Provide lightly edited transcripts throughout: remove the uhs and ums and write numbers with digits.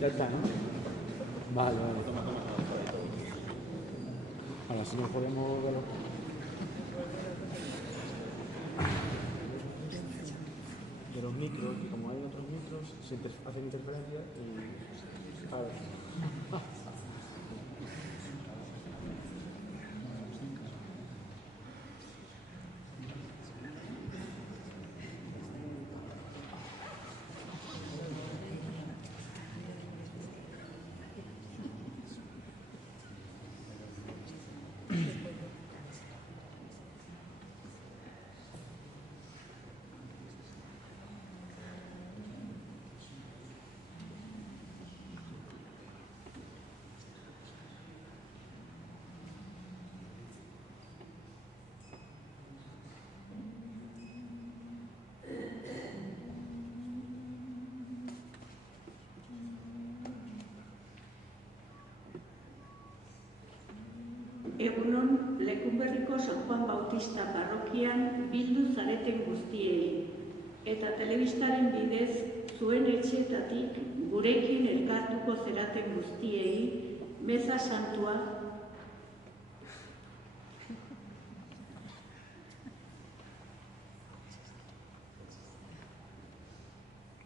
Ya está, ¿no? Vale, vale. Ahora, si no podemos verlo. De los micros, que como hay otros micros, se hacen interferencias y... A ver. Egunon, Lekunberriko San Juan Bautista parrokian bildu zareten guztiei, eta telebistaren bidez zuen etxeetatik gurekin elkartuko zeraten guztiei, meza santua.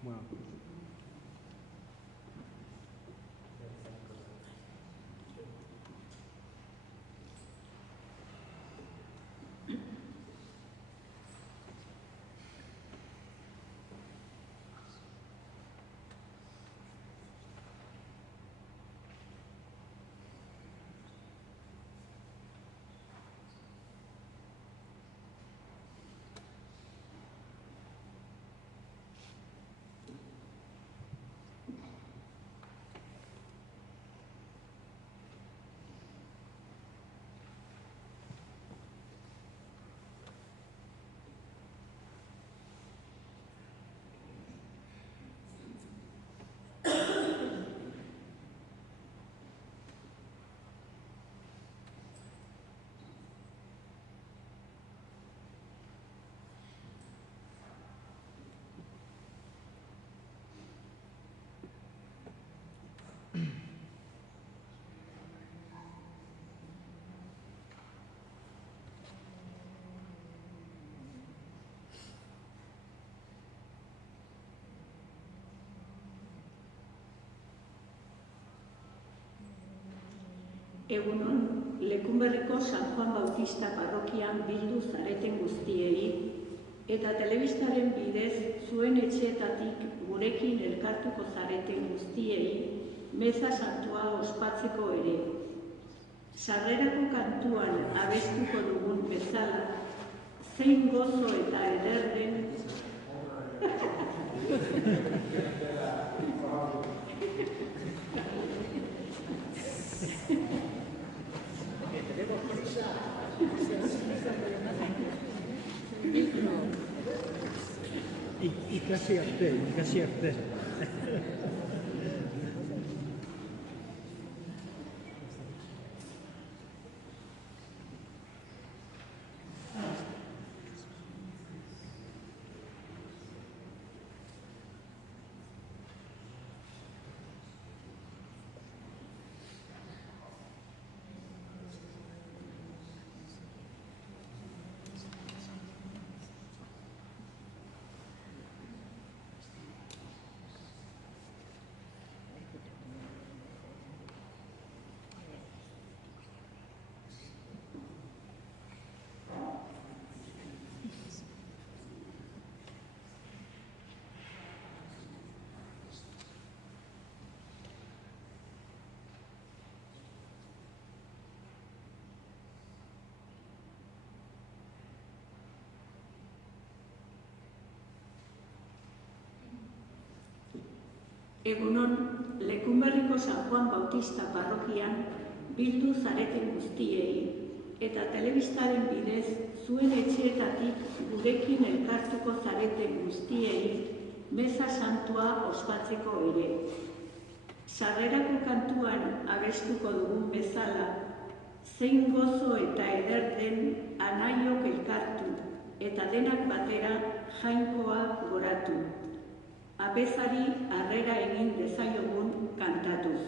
Bueno. Egunon, Lekunberriko San Juan Bautista parrokian bildu zareten guztiei, eta telebistaren bidez zuen etxeetatik gurekin elkartuko zareten guztiei, meza santua ospatzeko ere. Sarrerako kantuan abestuko dugun bezala, zein gozo eta eder den Casi arte. Egunon, Lekunberriko San Juan Bautista parrokian bildu zareten guztiei, eta telebistaren bidez zuen etxeetatik gurekin elkartuko zareten guztiei, meza santua ospatzeko ere. Sarrerako kantuan abestuko dugun bezala, zein gozo eta eder den anaiok elkartu, eta denak batera jainkoa goratu. abezari harrera egin dezaiogun kantatuz.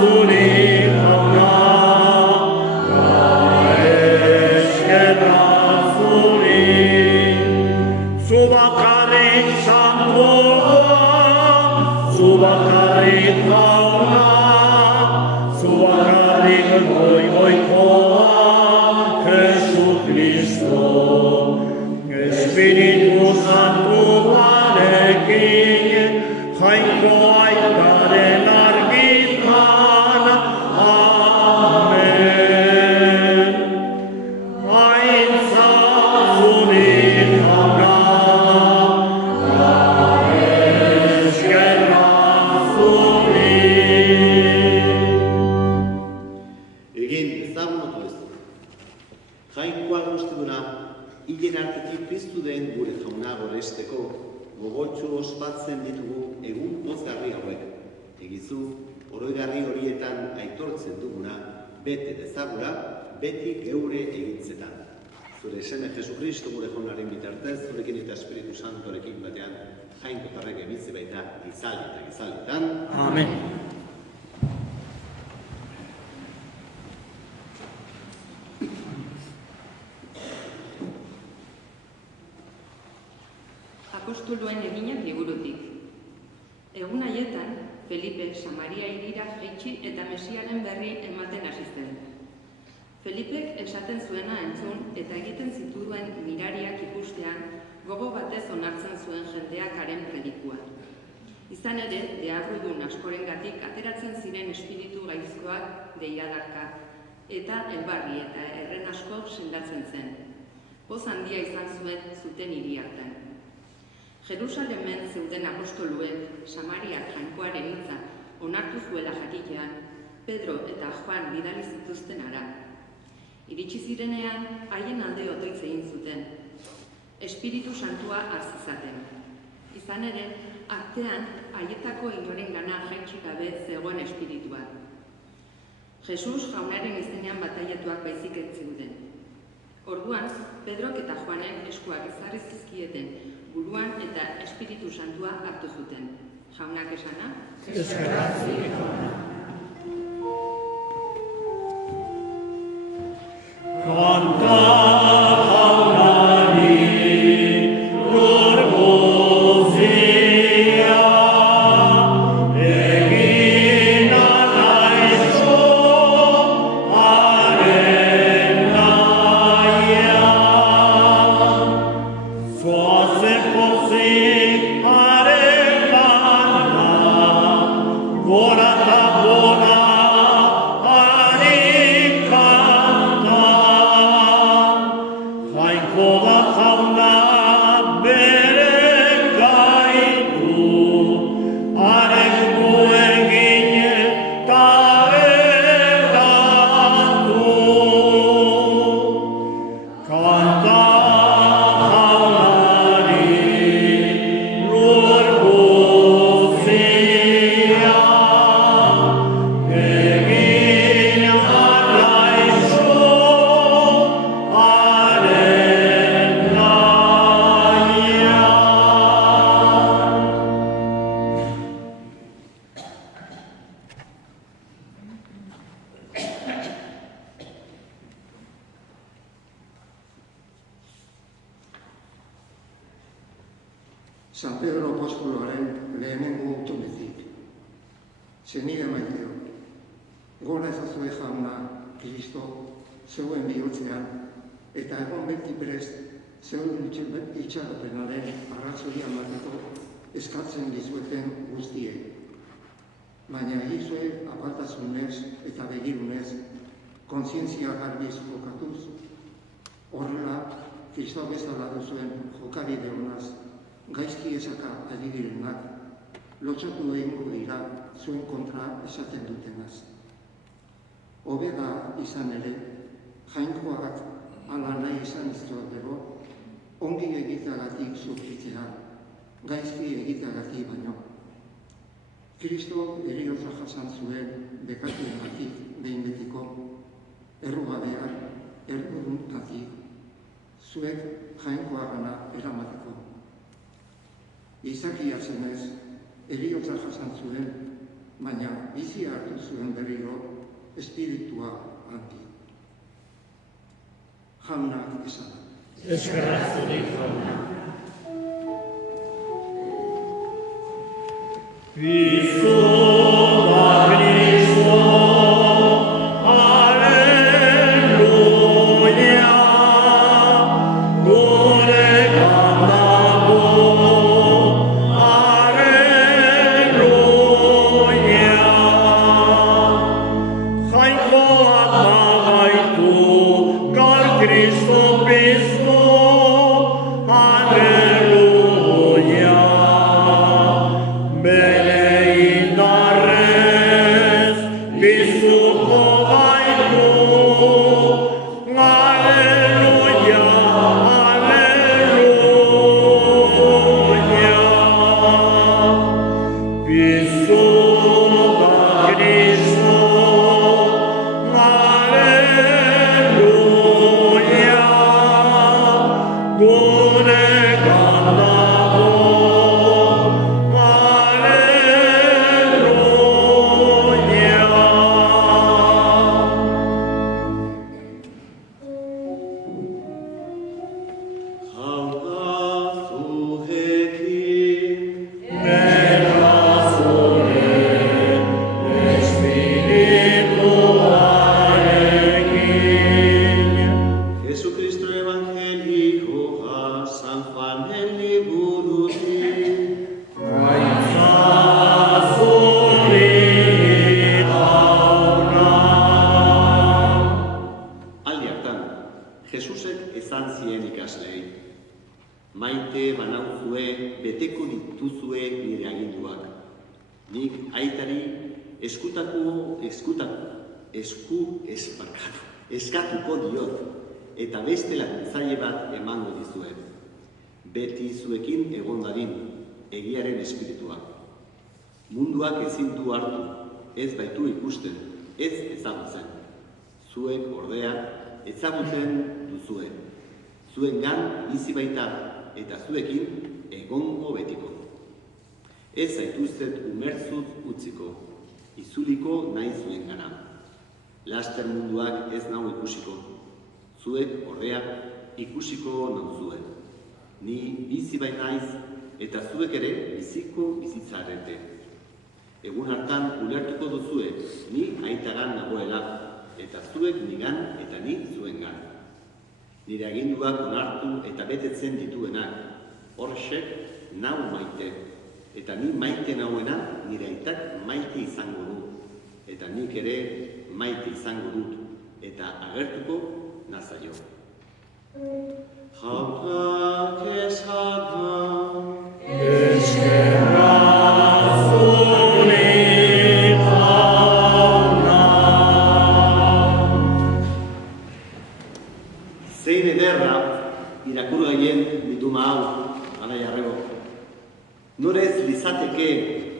Su zu bakarrik jauna, zu bakarrik goikoa, Jesucristo. Espiritu Santuarekin, jainko aitaren argitan, amen. Aintza zuri jauna, eskerra zuri. Egin ezagun otu ez du. Jainkoa guztiduna, hilen artetik piztu den gure jauna goresteko, gogotxo ospatzen ditugu egun pozgarri hauek. Egizu, oroigarri horietan aitortzen duguna, bete dezagula, beti geure egintzetan. Zure seme Jesukristo gure jaunaren bitartez, zurekin eta Espiritu Santorekin batean, jainkotarrek emitze baita gizali eta gizaletan. Amen. Apostoluen eginak liburutik. Egun haietan, Felipe Samaria hirira jaitsi eta Mesiaren berri ematen hasi zen. Felipek esaten zuena entzun eta egiten zituen mirariak ikustean, gogo batez onartzen zuen jendeak haren predikua. Izan ere, dearrudun askorengatik ateratzen ziren espiritu gaizkoak deiadarka, eta elbarri eta erren asko sendatzen zen. Poz handia izan zuten hiri hartan. Jerusalemen zeuden apostoluek, Samariak jainkoaren hitza onartu zuela jakitean, Pedro eta Juan bidali zituzten hara. Iritsi zirenean, haien alde otoitz egin zuten, Espiritu Santua hartzizaten. Izan ere, artean haietako inorengana jaitsi gabe zegoen espiritua. Jesus jaunaren izenean bataiatuak baizik ez zeuden. Orduan, Pedrok eta Juanen eskuak ezarri zizkieten, buruan eta Espiritu Santua hartu zuten. Jaunak esana? Eskerra zuri jauna. Kanta jaunari, lur guzia, egin alaizu haren naia. Zoaze pozik haren banda, gora eta gora harik kanta. Jainko da jauna bere gaitu, harek gu egin eta erratu. Kanta jaunari, lur guzia, egin alaizu haren naia. San Pedro apostoloaren lehenengo autonetik. Senide maiteo, gora ezazue jauna Kristo zeuen bihotzean, eta egon beti prest zeuen itxaropenaren arrazoia emateko eskatzen dizueten guztiei. Baina egizue apaltasunez eta begirunez, kontzientzia garbiz jokatuz, horrela Kristo bezala duzuen jokabide honaz, gaizki esaka ari direnak, lotxatu egingo dira zuen kontra esaten dutenaz. Hobe da izan ere, jainkoak ala nahi izan iztuak bero, ongi egiteagatik sufritzea, gaizki egiteagatik baino. Kristo heriotza jasan zuen bekatuengatik behin betiko, errugabeak, erruduntatik, zuek jainkoagana eramateko. Izakia zenez, heriotza jasan zuen, baina bizi hartu zuen berriro espiritua handi. Jaunak esan. Eskerra zuri jauna. Maite banauzue, beteko dituzue nire aginduak. Nik aitari eskatuko diot, eta beste laguntzaile bat emango dizuet. Beti zuekin egon dadin, egiaren espiritua. Munduak ezin du hartu, ez baitu ikusten, ez ezagutzen. Zuek ordea ezagutzen duzue. Zuengan bizi baita, eta zuekin egongo betiko. Ez zaituztet umertzut utziko, izuliko nahi zuengana. Laster munduak ez nau ikusiko, zuek ordea ikusiko nauzue. Ni bizi bai naiz, eta zuek ere biziko bizitzarete. Egun hartan ulertuko duzue, ni aitagan nagoela, eta zuek nigan eta ni zuengan. Nire aginduak onartu eta betetzen dituenak, horrexek nau maite, eta ni maite nauena nire aitak maite izango du, eta nik ere maite izango dut, eta agertuko nazaio. Jaunak esagan, Eskerra zuri jauna. Zein ederra irakurgaien bituma hau, Anai Arrebo. Norez lizateke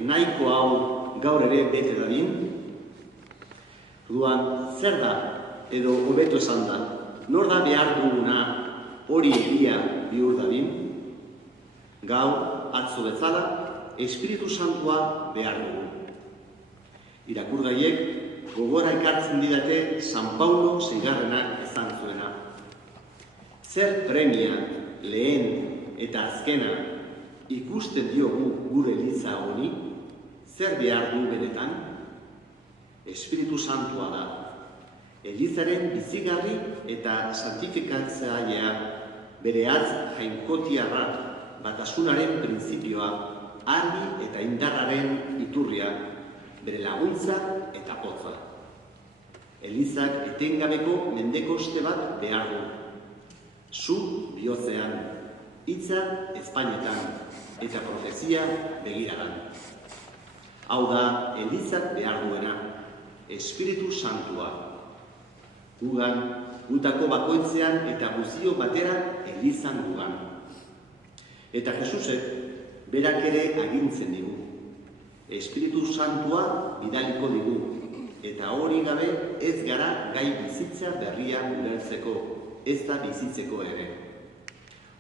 nahiko hau gaur ere bete dadin? Orduan, zer da, edo hobeto esan da, nor da behar duguna hori egia bihur dadin? Gaur, atzo bezala, Espiritu Santua behar dugu. Irakurgaiek gogora ekartzen didate San Paulo seigarrenak izan zuena. Zer premia, lehen eta azkena ikusten diogu gure eliza honi? Zer behar du benetan? Espiritu Santua da. Elizaren bizigarri eta santifikatzailea, bere hatz jainkotiarra, batasunaren printzipioa, argi eta indarraren iturria, bere laguntza eta hotza. Elizak etengabeko mendekoste bat behar du. Zu bihotzean, hitza ezpainetan eta profezia begiraran. Hau da, Elizak behar duena, Espiritu Santua. Gugan, gutako bakoitzean eta guzio batera Elizan gugan. Eta Jesusek berak ere agintzen digu. Espiritu Santua bidaliko digu, eta hori gabe ez gara gai bizitza berria ulertzeko, ez da bizitzeko ere.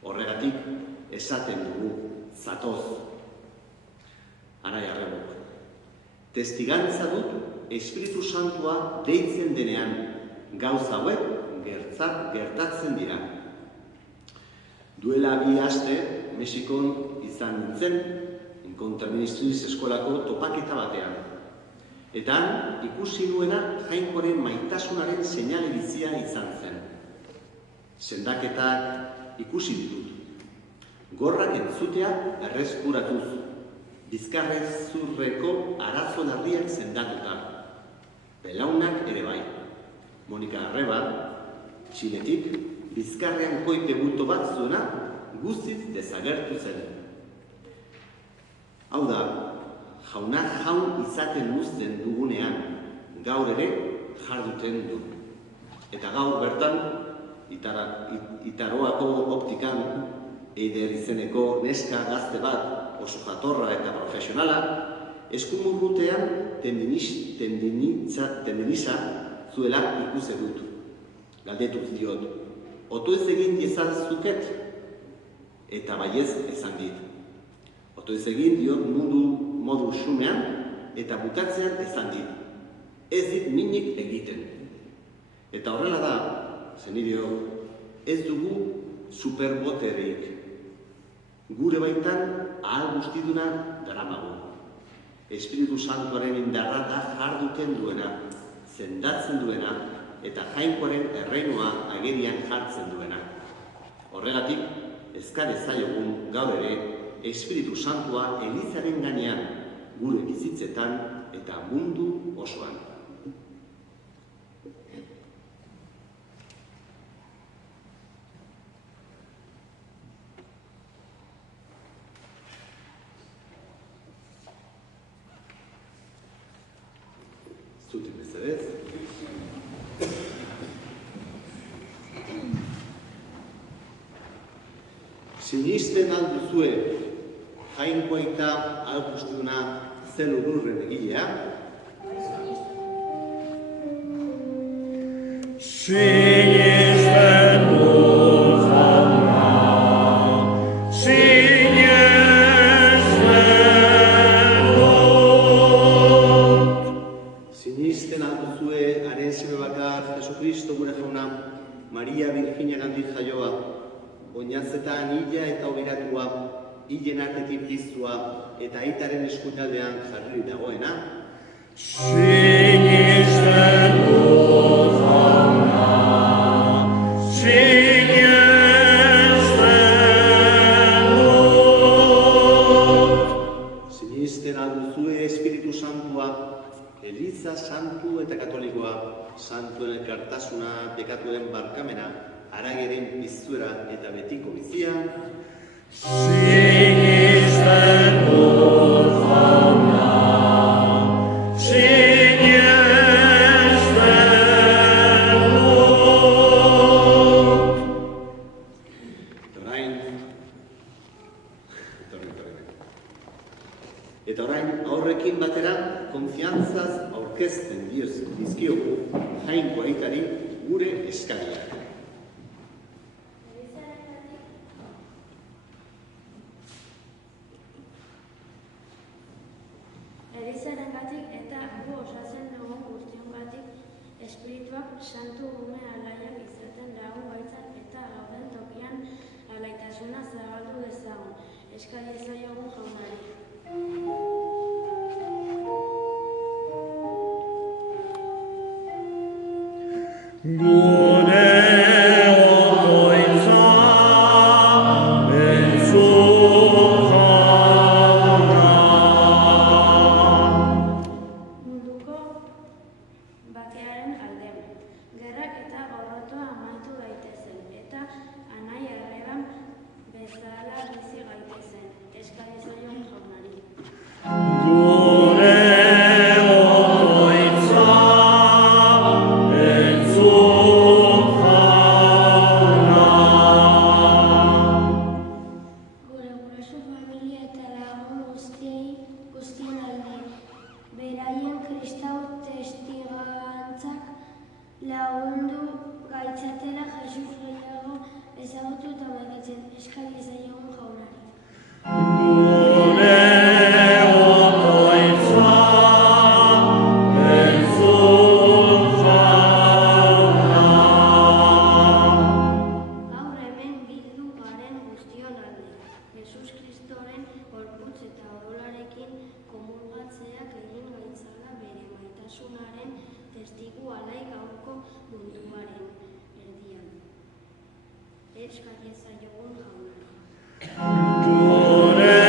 Horregatik, esaten dugu, zatoz. Anai Arrebo. Testigantza dut Espiritu Santua deitzen denean, gauza hauek gertatzen dira. Duela 2 aste Mexikon izan nintzen, Kontraministriz eskolako topaketa batean. Eta han ikusi nuena Jainkoaren maitasunaren seinale bizia izan zen. Sendaketak ikusi ditut. Gorrak entzutea erreskuratuz, bizkarrezurreko arazo larriak sendatuta. Belaunak ere bai. Monika Arreba, Txinetik, bizkarrean koipe bulto bat zuena guztiz desagertu zen. Hau da, jauna jaun izaten uzten dugunean, gaur ere jarduten du. Eta gaur bertan, Itaroako optikan, Eider izeneko neska gazte bat, oso jatorra eta profesionala, eskumurrutean tendiniza zuela ikusi dut. Galdetuz diot, oto ez egin diezan zuket? Eta baiez esan dit. Oto ez egin diot modu xumean eta butatzean esan dit. Ez dit minik egiten. Eta horrela da, zenidio, ez dugu superbotereik. Gure baitan ahal guztiduna daramagu. Espiritu Santuaren indarra da jarduten duena, sendatzen duena, eta Jainkoaren erreinua agerian jartzen duena. Horregatik, eskar ezaiogun gaur ere, Espiritu Santua Elizaren gainean, gure bizitzetan eta mundu osoan. Zutik bezadez. Sinisten alduzue, Jainkoa eta Augustuna zelururren egilea. Sinisten dut jauna, sinisten dut. Sinisten alduzue, haren seme bakar, Jesukristo gure jauna, Maria Virginia gandik jaioa, oinazetan hila eta oberatua, hilen artetik piztua eta aitaren eskutaldean jarri dagoena. Sinisten dut jauna, sinisten dut. Sinisten alduzue Espiritu Santua, Eliza Santu eta Katolikoa, Santuen elkartasuna, pekatuen barkamena, harageren piztuera eta betiko bizia. Sinisten dut jauna, sinisten dut. Eta orain aurrekin batera, konfiantzaz aurkezten dizkiogu Jainko aitari gure eskariak. Elizarengatik eta gu osatzen dugun guztiongatik, Espirituak santu ume alaiak izaten lagun baitzan eta gauden tokian alaitasuna zabaldu dezagun. Eskari ezaiogun jaunari. Gure otoitza entzun jauna. Munduko bakearen alde. Gerrak eta gorrotoa amaitu daitezen eta anai arreban bezala bizi gaitezen. Eskari ezaiogun jaunari. Gure otoitza entzun jauna. Gure guraso familia eta lagun guztien alde, beraien kristau testigantzak lagundu gaitzatela Jesus gehiago ezagutu eta maitatzen. Eskari ezaiogun jaunari. Gure otoitza entzun jauna. Gaur hemen bildu garen guztion alde, Jesus Kristoren gorputz eta odolaren gu alai gaurko munduaren erdian. Eska diezaiogun jaunari. Gure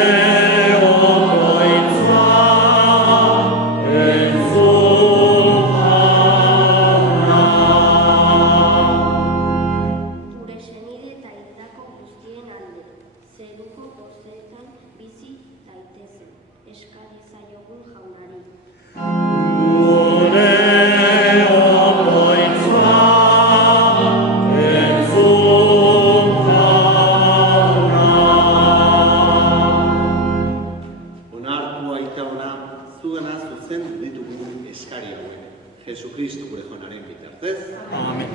okoitza entzun jauna. Gure senide eta hildako guztien alde, zeruko gozeetan bizi daitezen. Eska diezaiogun jaunari. Gure okoitza entzun jauna. Onartu aita ona, zugana zuzen ditugun eskari hauek. Jesukristu gure jonaren bitartez. Amen.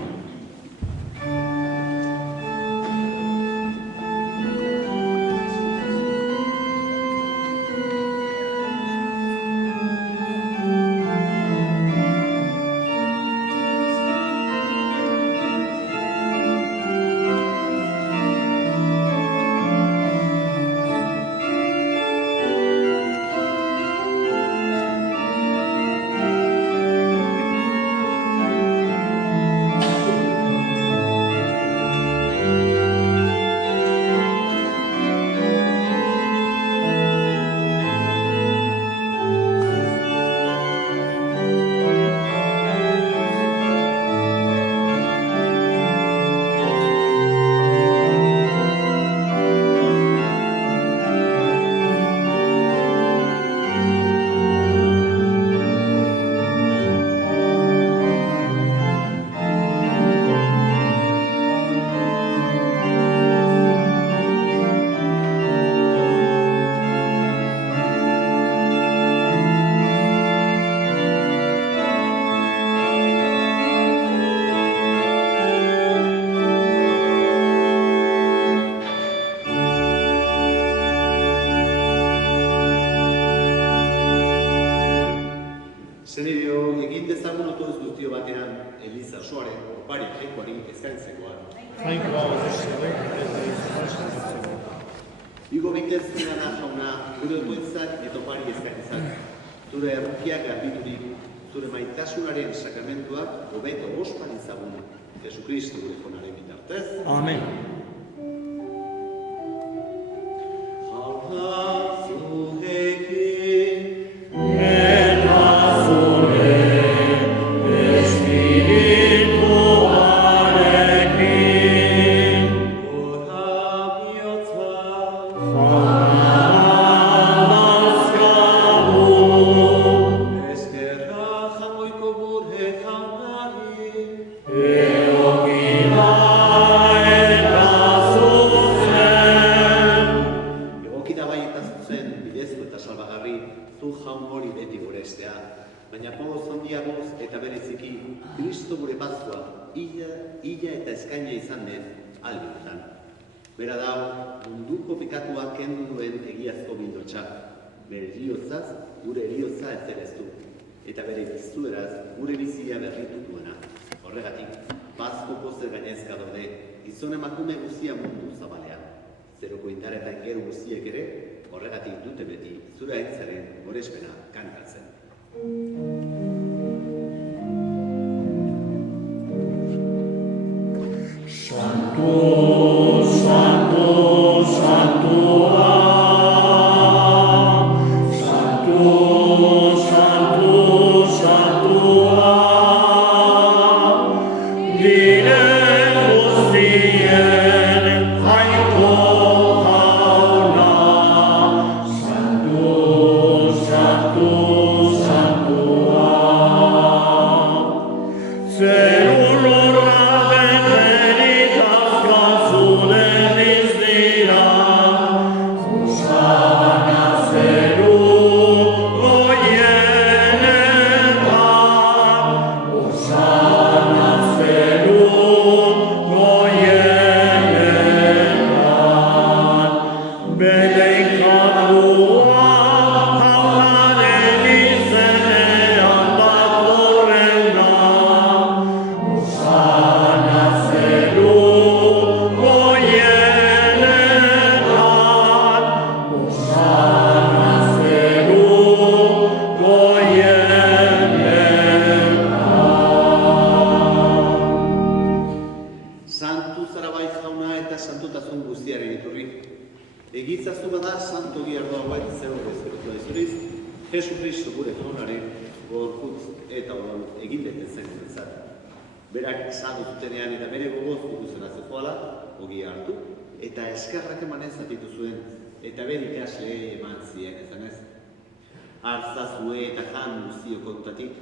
Zenidio, egin dezagun otoz guztio batean Eliza osoaren opari jaikoari eskaintzekoan. Jainkoa gozizio, eta izan. Igo bitez zunana jauna, gure otoitzak eta opari eskaintzak. Zure errukiak garbiturik, zure maitasunaren sakramentuak hobeto ospan izagun. Jesukristu gure jonaren bitartez. Amen. Baina poz handiagoz eta bereziki, Kristo gure Paskua illa eta eskaina izan den albitan. Bera da, munduko pekatuak kendu duen egiazko bildotxa. Bere eriotzaz, gure eriotza ezereztu. Eta bere biztueraz, gure bizia berritu duena. Horregatik, Pasko pozer gainezka daude, gizon emakume guzia mundu zabalean. Zeroko indar eta ingeru guztiek ere, horregatik dute beti, zure aintzaren gorespena kantatzen. Santo, Santo, Santua. Santo, Santo, Santua. Diren guztien jaiko jauna. Santo, Santo, Santua. Zerun lorra beterik azkazunen izdira. Osana zeru goienetan. Osana zeru goienetan. Beleikatua jaunaren Jesu Kristo gure jaunaren gorputz eta odol egin daitezen guretzat. Berak esan dutenean eta bere gogoz duzera zegoala, ogia hartu, eta eskerrak emanez zatitu zuen, eta bere ikasle eman zien ezanez. Hartzazue eta jan guztio kontatik,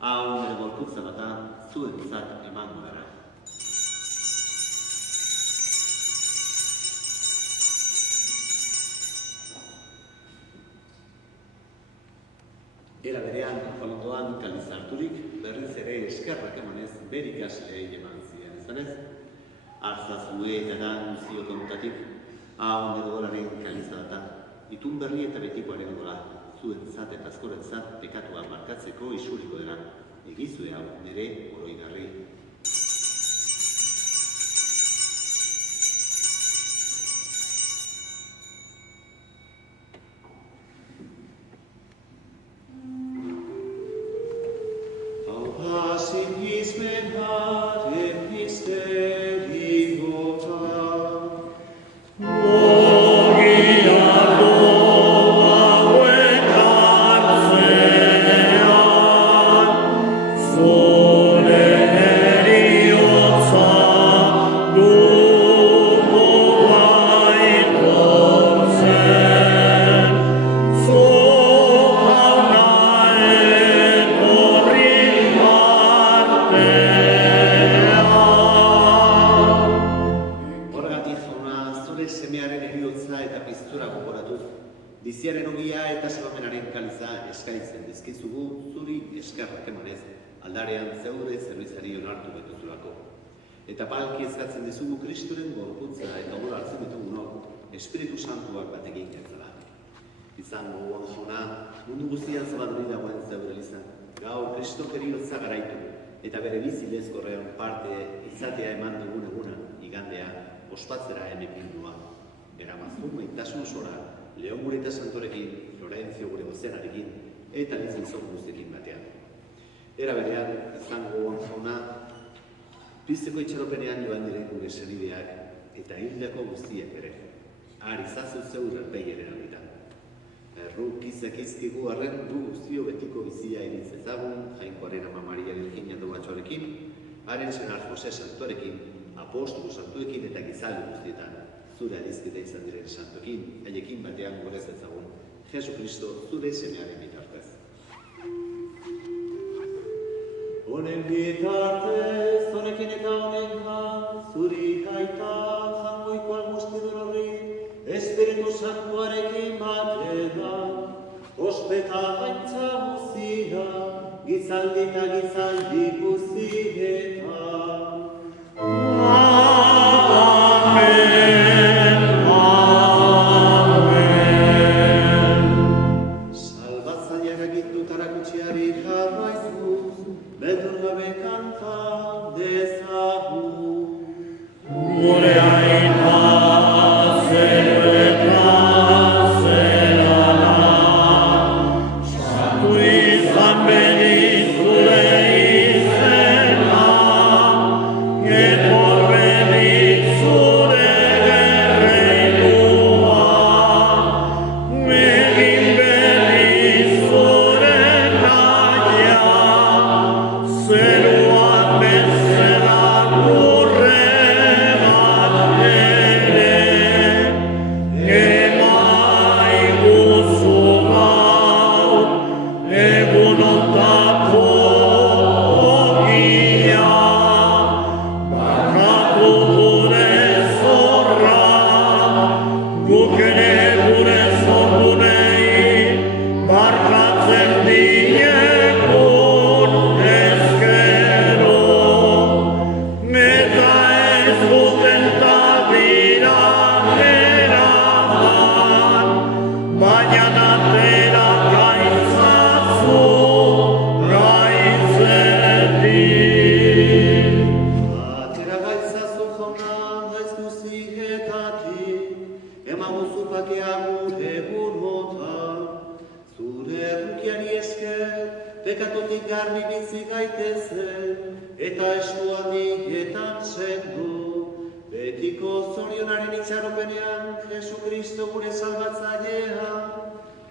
hau bere gorputza bata zuentzat emango gara. Era berean, falondoan kaliza harturik, berriz ere eskerrak emanez bere ikasleei eman zien ezanez. Hartzazue eta jan guztio kontatik, hau bere dolaren kaliza bata, itun berri eta betikoaren gola. Zuentzat eta askorentzat pekatua markatzeko isuriko dela, egizue hau nire oroigarri. Eta palki eskatzen dizugu Kristoren gorputza eta gora hartzen ditugunok, Espiritu Santuak batekin gertzala. Izango gogoan jauna, mundu guztian zabalduri dagoen zeure elizan. Gaur Kristok heriotza garaitu, eta bere bizi lezkorrean parte izatea eman dugun eguna, igandea, ospatzera hemekin doa. Eramazun maitasun sora, Leon gure eta Santorekin, Florencio gure gozenarekin, eta lizentzon guztiekin batean. Era berean, izango gogoan jauna, Pizteko itxaropenean joan diren gure senideak eta hildako guztiak bere. Har izazu zeur erpeigeren alitan. Erruk izkigu arren du guztio betiko bizia iritz ezagun, Jainkoaren ama Maria Virginia Dobatxoarekin, haren senar Jose Santorekin, apostolu santuekin eta gizaldu guztietan, zure adizketa izan diren santoekin, haiekin batean gorez ezagun, Jesu Kristo zure semearen bitartez. Honen bitartez, honekin eta honenka, zuri gaita, jangoiko alguztidun horri, Espiritu Santuarekin batera, ospeta gaintza guzia, gizaldi eta gizaldi guztietan.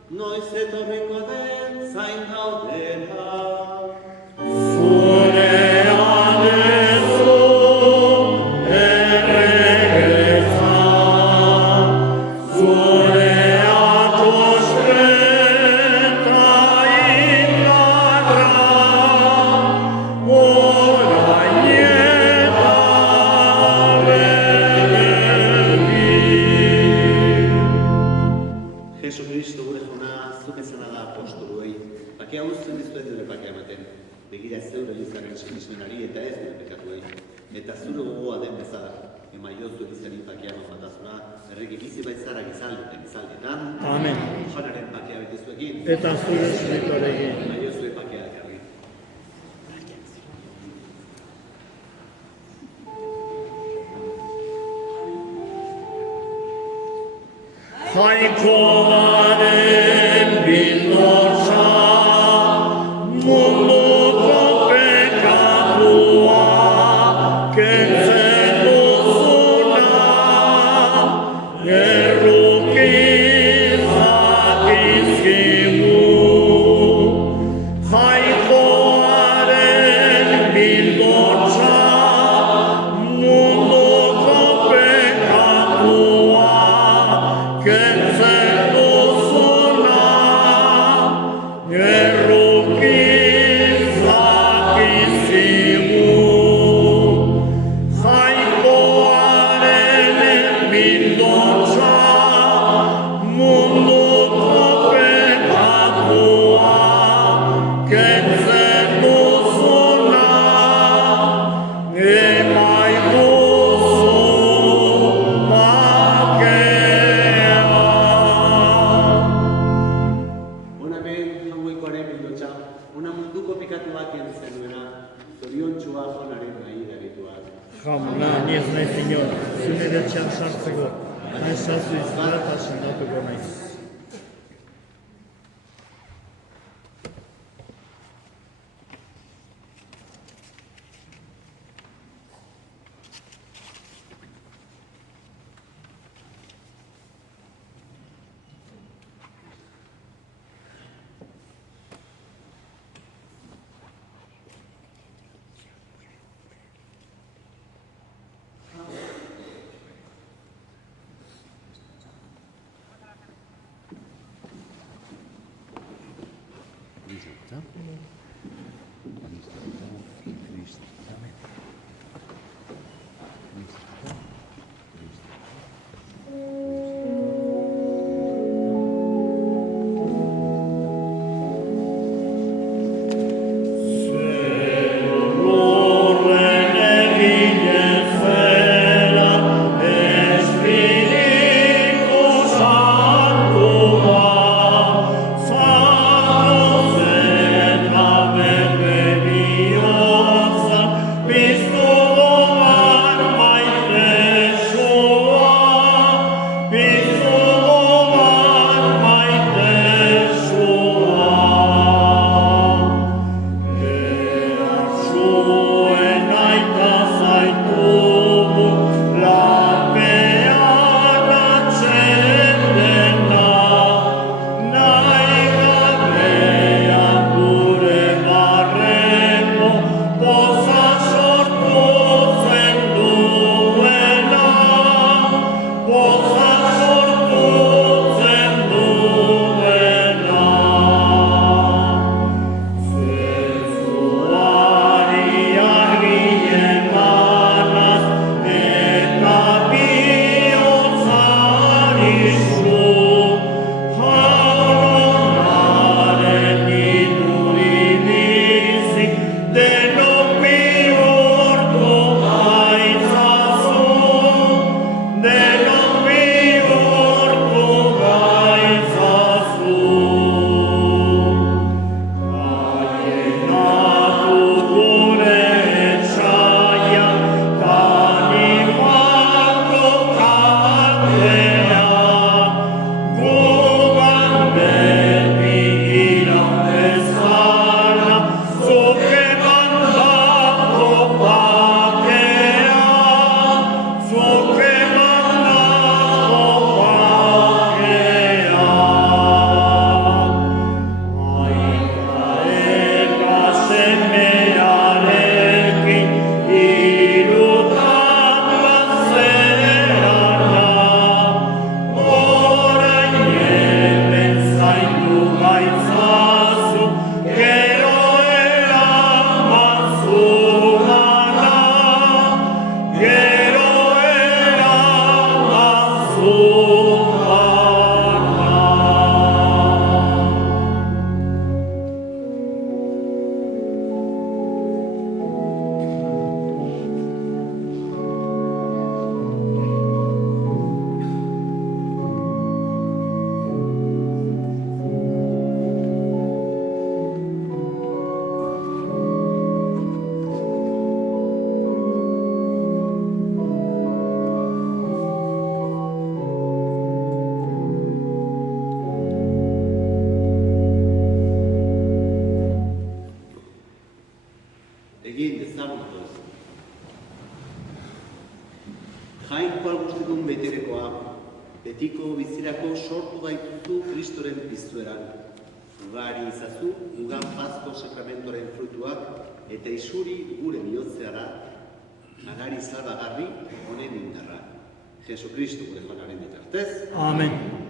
noiz etorriko den zain gaudela. Zurean ezu erregeza, zurean ospeta indarra, orain eta beti. Jesucristo gure jauna, zuk ezana da apostoluei, bakea uzten dizuen dure bakea ematen, begira zeure elizaren sinismenari eta ez dure pekatuei, eta zure gogoa den bezala, emaiozu elizari bakea mafatazuna, erreki bizi baitzara gizaldietan, Amen. Joanaren bakea betezuekin, Eta zure espirituarekin. emaiozu bakea ekarri. Jainkoaren bildotza, munduko pekatua, kentzen duzuna, errukin zakizkigu. Jainkoaren bildotza, munduko pekatua, kentzen duzuna, errukin zakizkigu. Jainkoaren bildotza, munduko pekatua, kentzen duzuna, emaiguzu bakea. Ona ben jangoikoaren bildotza, ona munduko pekatuak kentzen duena, zoriontsua Jonaren nahi dagituak. Jauna, ni ez naiz inor, zu nire etxean sartzeko, nahi zazu izan eta sendatuko naiz. Piztu gogan maite egostedun beterekoa, betiko bizirako sortu daituzu Kristoren piztueran. Ugari izazu, ugan pazko sakramentoren fruituak, eta isuri gure bihotzeara, agari salbagarri honen indarra. Jesu Kristo gure Joanaren bitartez. Amen.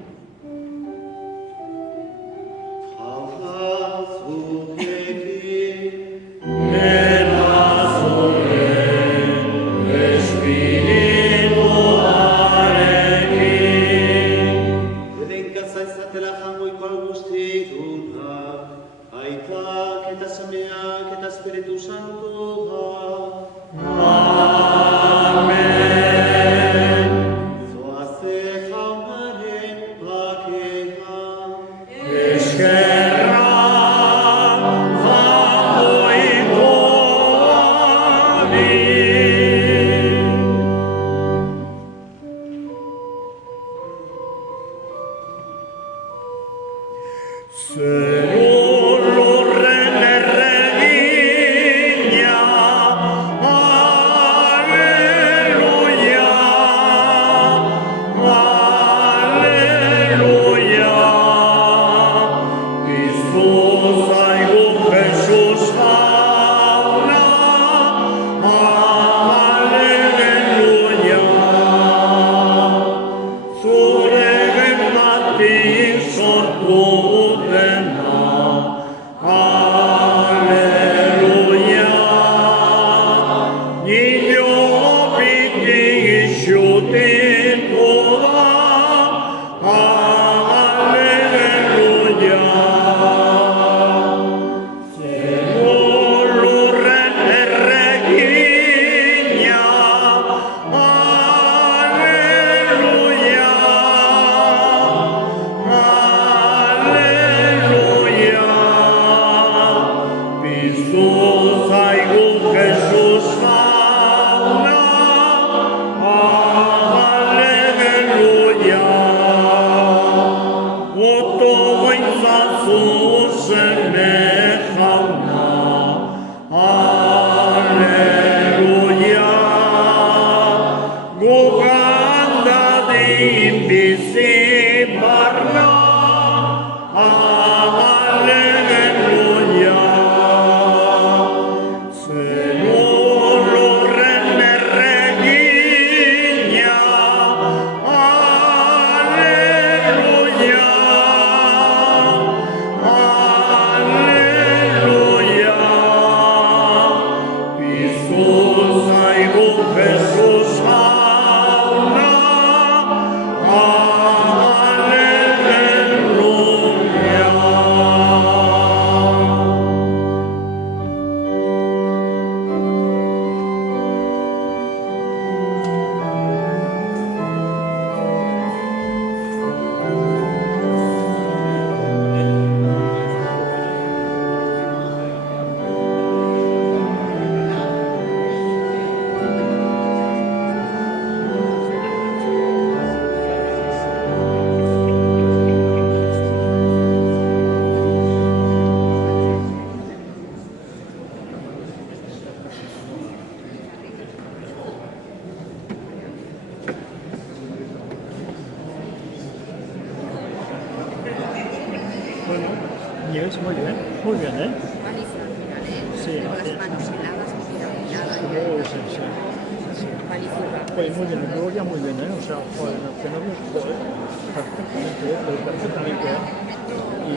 Yes, muy bien, ¿eh? Sí, con las manos heladas, pues muy bien, Gloria muy bien, ¿eh? O sea, joder, que no perfectamente, pero perfectamente. Y